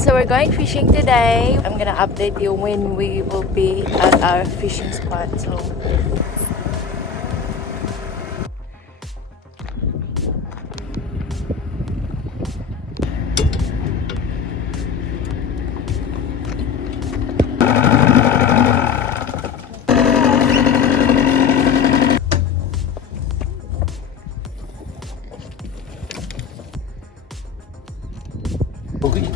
So we're going fishing today. I'm gonna update you when we will be at our fishing spot. So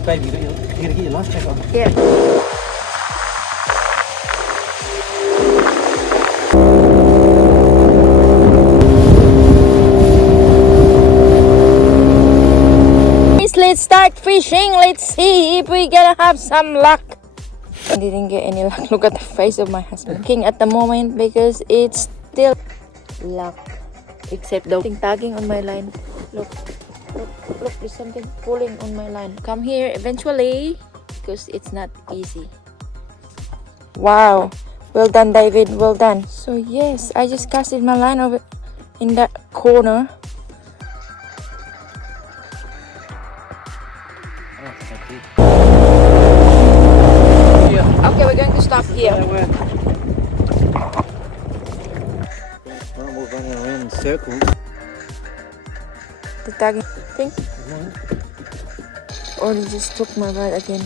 Baby, you gotta get your life jacket on. yeah. Let's start fishing. Let's see if we gonna have some luck. I didn't get any luck. Look at the face of my husband. Looking at the moment because it's still luck. Except the tagging on my line. Look, there's something pulling on my line. Come here eventually because it's not easy. Wow, well done, David, well done. So yes, I just casted my line over in that corner. Okay, we're going to stop here. We're running around in circles. The tagging thing. Or he just took my ride again.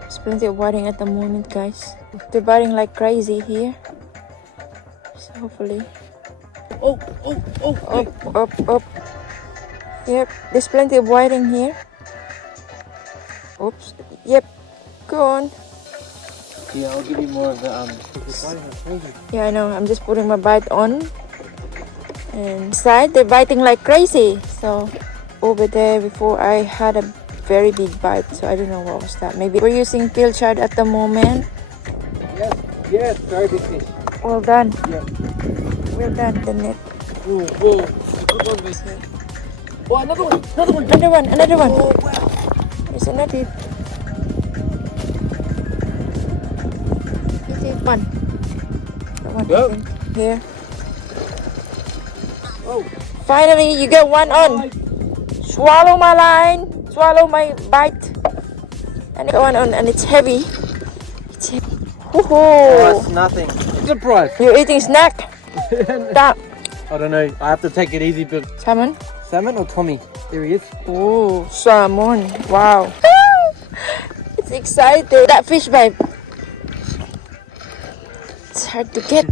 There's plenty of whiting at the moment, guys. They're biting like crazy here. So hopefully. Up. Yep, there's plenty of whiting here. Oops. Yep. Go on. Yeah, I'll give you more of the Yeah, I know. I'm just putting my bite on. And side, they're biting like crazy. So over there before I had a very big bite. So I don't know what was that. Maybe we're using pilchard at the moment. Yes, very big fish. Well done. Yeah. Well done. The net. Whoa. Good one, baby. Oh, another one. Another one. Oh, wow. There's another. One. That one. Go. Here. Oh. Finally, you get one on. Swallow my line. Swallow my bite. And get one on, and it's heavy. It's heavy. Oh, Woohoo! that's nothing. Surprise. You're eating snack. That I don't know. I have to take it easy, but salmon. salmon or Tommy? There he is. Oh, salmon! Wow. It's exciting. That fish, babe. It's hard to get.